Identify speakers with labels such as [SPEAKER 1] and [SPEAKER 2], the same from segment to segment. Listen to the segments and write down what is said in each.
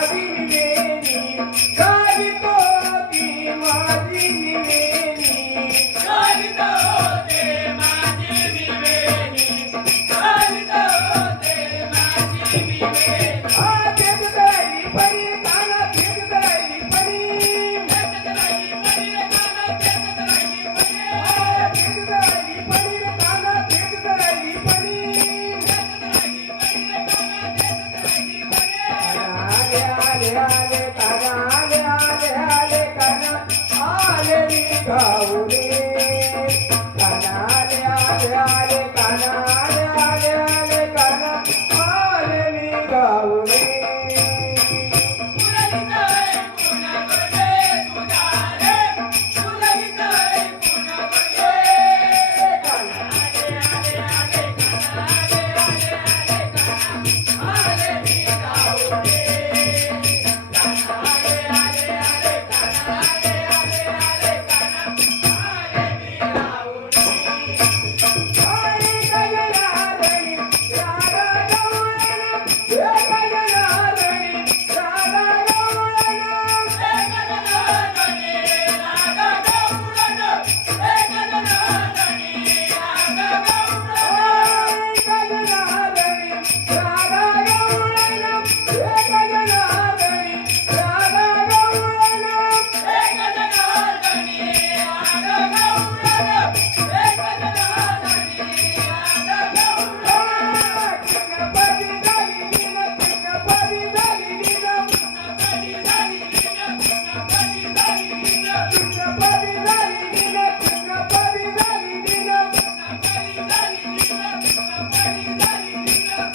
[SPEAKER 1] Happy New Year. 这是啥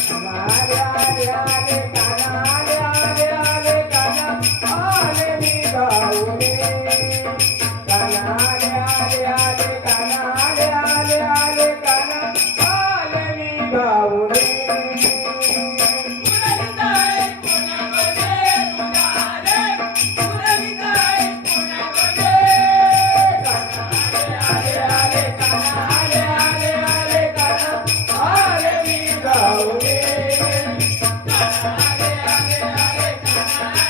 [SPEAKER 1] Hare Hare आगे आगे आगे